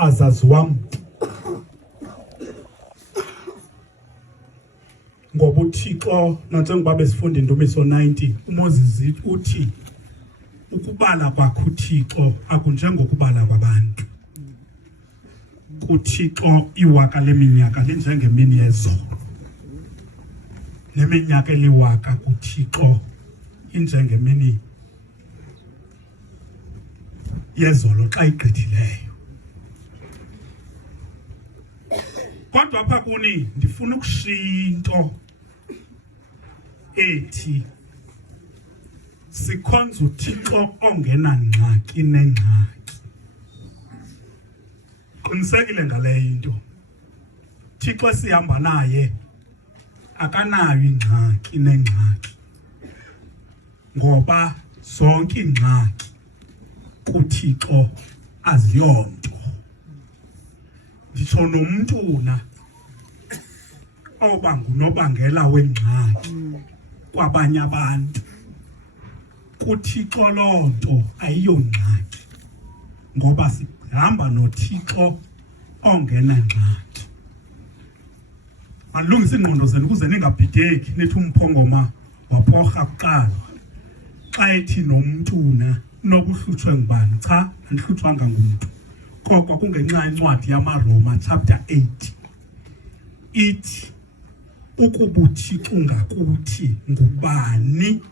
azaziwa mntu. Ngoba uThixo nanjengoba besifunda Indumiso 90 uMoses uthi ukubala kwakho uThixo akunjengokubala kwabantu. KuThixo iwaka leminyaka linjengemini yezolo. Neminyaka eliwaka kuThixo injengemini yezolo xa igqithileyo. Kodwa apha kuni ndifuna ukushinto ethi sikhonza uThixo ongena ngxaki nengxaki. Qinisekile ngale into. Thixo sihamba naye akanayo ingxaki nengxaki. Ngoba zonke ingxaki kuThixo aziyonto. Nditsho nomntuna oba ngunobangela wengxaki kwabanye abantu. KuThixo loo nto ayiyongxaki. Ngoba sihamba noThixo ongena ngxaki. Malungisa ingqondo zenu ukuze ningabhideki nithi umphongoma waphorha kuqala. Xa ethi nomntuna nobuhlutshwe ngubani? Cha, andihlutshwanga ngumuntu. Koko kungenxa incwadi yamaRoma chapter 8 ithi ukuba uThixo ngakuthi ngubani.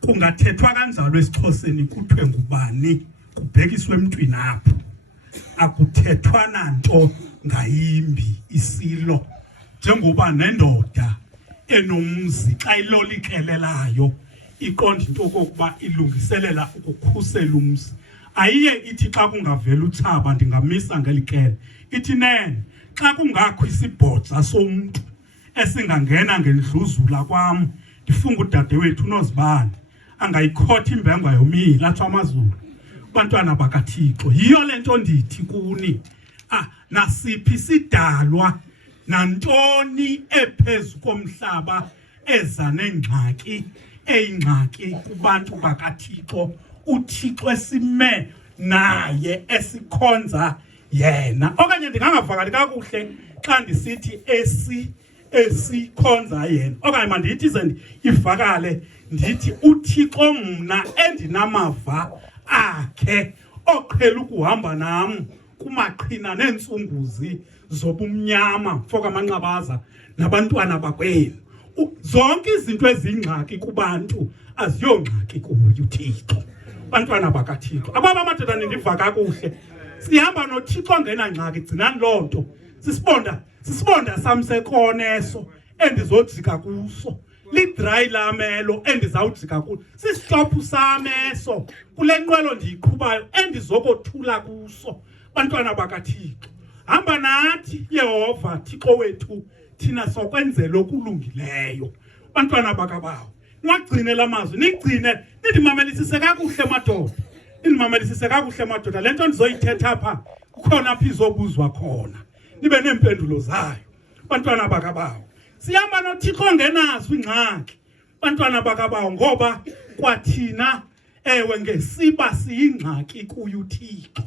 Kungathethwa kanjalo esiXhoseni kuthiwe ngubani kubhekiswe emntwini apho. Akuthethwa nanto ngayimbi isilo. Njengoba nendoda enomzi xa ilolikelelayo iqonda into okokuba ilungiselela ukukhusela umzi. Ayiye ithi xa kungavela utshaba ndingamisa ngelikele. Ithi nene xa kungakho isibhoxa somuntu esingangena ngendluzula kwam ndifunga udadewethu uNozibane angayikhotha imbengo yomila atsho amazulu. Bantwana bakaThixo yiyo lento ndithi kuni nasiphi sidalwa nantoni ephezu komhlaba eza nengxaki eyingxaki kubantu bakaThixo. uThixo esime naye esikhonza yena. Okanye ndingangavakali kakuhle xa ndisithi esikhonza yena. Okanye mandithi ivakale ndithi uThixo mna endinamava akhe oqhela ukuhamba nam kumaqhina neentsunguzi zobumnyama mfoka amanqabaza nabantwana bakwenu. Zonke izinto ezingxaki kubantu aziyongxaki kuyo uThixo. Bantwana bakaThixo ababa amadoda nindiva kakuhle sihamba noThixo ongena ngxaki. Gcinani loo nto. Sisibonda sam sekoneso endizojika kuso. Lidry lamelo endizawujika kuso. Sisihlobo sameso kule nqwelo ndiyiqhubayo endizokothula kuso. Bantwana bakaThixo hamba nathi Yehova Thixo wethu thina sokwenzela okulungileyo. Bantwana bakabawo niwagcine lamazwi nigcine nidimamelisise kakuhle madoda. Nidimamelisise kakuhle madoda. Le nto ndizoyithetha apha kukhona apha izobuzwa khona nibe neempendulo zayo. Bantwana bakabawo sihamba noThixo ongenazo ingxaki. Bantwana bakabawo ngoba kwathina ewe ngesiba siyingxaki kuye uThixo.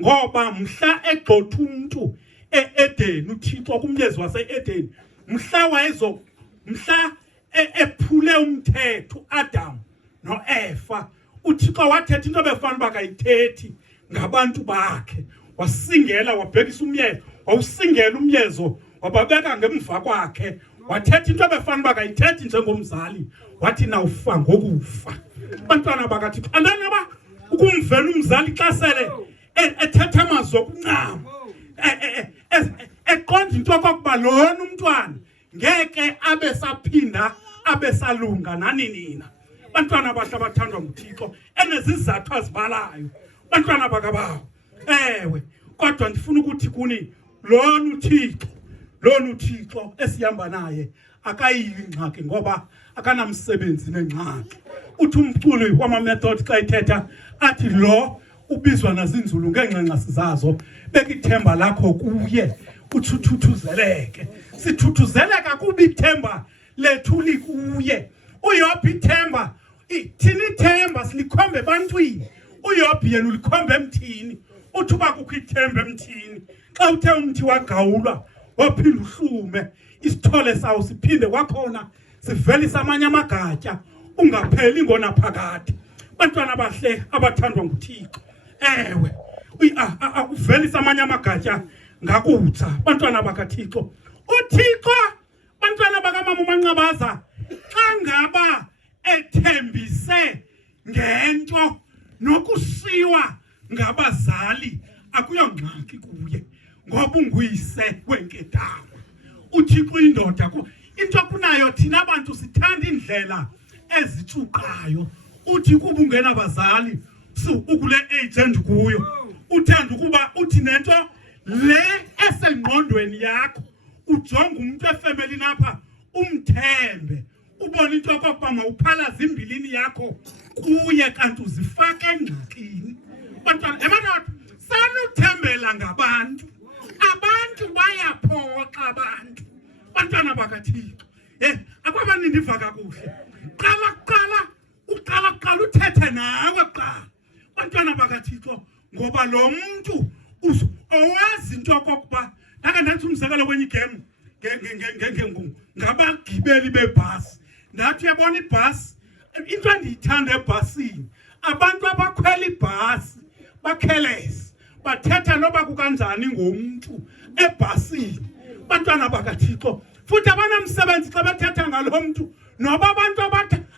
Ngoba mhla egxotha umuntu eEdeni uThixo kumyezi waseEdeni mhla ephule umthetho Adam noEva uThixo wathetha into ebefana bakayithethi ngabantu bakhe. Wasingela wabhekisa umyezo wawusingela umyezo wababeka ngemva kwakhe wathetha into ebefana bakayithethi njengomzali wathi nawufa ngokufa. Bantwana bakaThixo andanoba ukumvela umzali xa sele ethetha amazwi okuncama eqonda into okokuba lona umntwana ngeke abe saphinda abe salunga nani nina. Bantwana abahle abathandwa nguThixo enezizathu azibalayo. Bantwana bakabawo ewe kodwa ndifuna ukuthi kuni lona uThixo esihamba naye akayiyi ingxaki ngoba akanamsebenzi nengxaki. Uthi umculi wama-method xa ithetha athi lo ubizwa nazinzulu ngengxengxasi zazo bekithemba lakho kuye uthuthuzeleke. Sithuthuzeleka kuba ithemba lethu likuye. uYobi ithemba thina ithemba silikhombe ebantwini. uYobi yena ulikhombe emthini. uthi uba kukho ithemba emthini xa uthe umthi wagawulwa waphinda uhlume isithole sawo siphinde kwakhona sivelisa amanye amagatya ungapheli ngonaphakade. Bantwana bahle abathandwa nguThixo, ewe uvelisa amanye amagatya ngakutha. Bantwana bakaThixo, uThixo bantwana bakamama uManqabaza xa ngaba ethembise ngento nokusiwa ngabazali akuyongxaki kuye ngoba unguyise wenkedama. uThixo indoda into kunayo thina abantu sithanda indlela ezitsuqayo. Uthi kuba ungena abazali ukule age endikuyo uthanda ukuba uthi nento le esengqondweni yakho ujonga umuntu efamily napha umthembe ubona into yokokuba mawuphalaza imbilini yakho kuye kanti uzifake engxakini. Bantwana emandoda sanuthembela ngabantu, abantu bayaphoxa abantu. Bantwana bakaThixo akwabani ndiva kakuhle uqala uthethe nawe kuqala. Bantwana bakaThixo ngoba lo muntu owazi into yokokuba ndake ndenza umzekelo kwenye igame ngabagibeli bebhasi. Ndathi uyabona ibhasi into endiyithanda ebhasini abantu abakhwela ibhasi bakhelese bathetha noba kukanjani ngomntu ebhasini. Bantwana bakaThixo futhi abanamsebenzi xa bethetha ngalo mntu noba abantu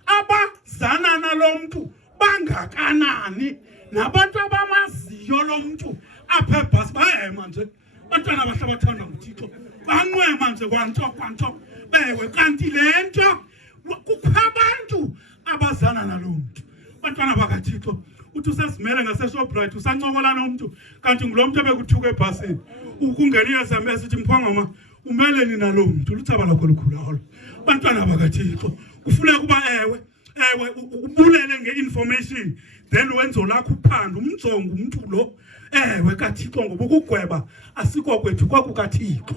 abazana nalo mntu bangakanani nabantu abamaziyo lo mntu apha ebhasi bayema nje. Bantwana bahle bathandwa nguThixo banqwema nje kwanto bewe kanti le nto kukho abantu abazana nalo mntu. Bantwana bakaThixo uthi usesimele ngaseShoprite usancokola nomntu kanti ngulo mntu ebekuthuka ebhasini ukungena i-SMS ithi mphongoma umeleni nalo mntu luthaba lakho lukhulu. Bantwana bakaThixo kufuneka kuba ewe ubulele nge-information then wenze lakho uphando umjongo umuntu lo ewe kaThixo ngoba ukugweba asikho kwethu kwakukaThixo.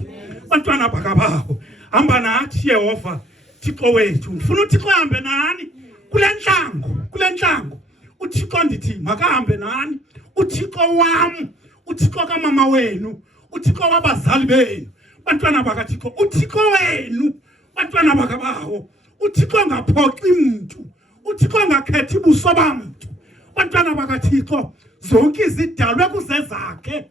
Bantwana bakabako hamba nathi Yehova Thixo wethu ufuna uThixo ahambe nani kule ntlango. uThixo ndithi makahambe nani. uThixo wami, uThixo kamama wenu, uThixo wabazali benu. Bantwana bakaThixo uThixo wenu. Bantwana bakabawo uThixo ngaphoxi umuntu, uThixo ngakhethi ubuso bamuntu. Bantwana bakaThixo zonke izidalwe kuzezakhe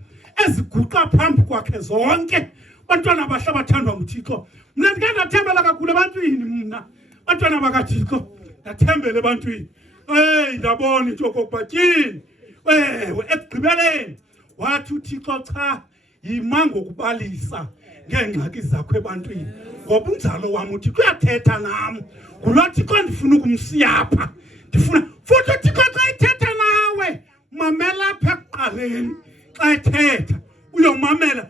eziguqa phambi kwakhe zonke. Bantwana bahle bathandwa nguThixo mina ndike ndathembela kakhulu ebantwini mna. Bantwana bakaThixo ndathembela ebantwini ndabona into yokokuba tyini ewe ekugqibeleni wathi uThixo cha yima ngokubalisa ngeengxaki zakho ebantwini ngoba unjalo wam uThixo uyathetha nam ngulo Thixo ndifuna ukumsiya apha. Ndifuna futhi uThixo xa ethetha nawe mamela apha ekuqaleni xa ethetha uyomamela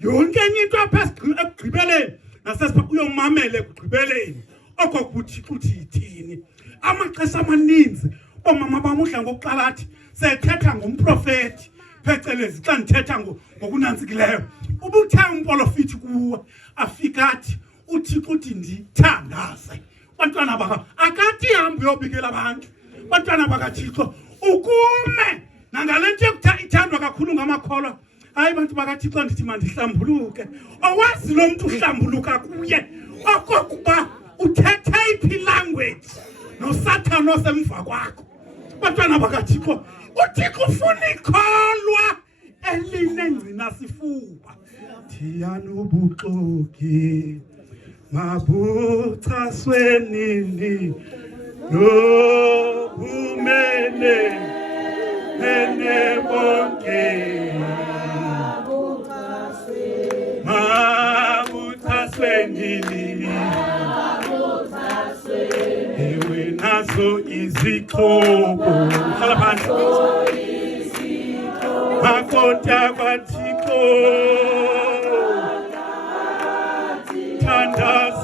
yonke enye into apha ekugqibeleni uyomamela ekugqibeleni oko kuThixo uthi yithini. Amaxesha amaninzi omama bamudla ngokuqala athi sethetha ngomprofeti phecelezi xa ndithetha ngokunantsikileyo ubuthe umprofeti kuwe afika athi uThixo uthi ndithandaze. Bantwana baka akathi hambe uyobikela abantu. Bantwana bakaThixo ukume nangalento ithandwa kakhulu ngamakholwa. Hayi bantu bakaThixo ndithi mandihlambuluke owazi lo muntu uhlambuluka kuye okokuba uthethe iphi language noSathane osemva kwakho. Bantwana bakaThixo uThixo ufuna ikholwa elinengcina sifuba. Thiyanobuxoki mabuchaswe nini nobumele bonke mabuchaswe nini ewe nazo izixhobo hlala phansi makota kwaThixo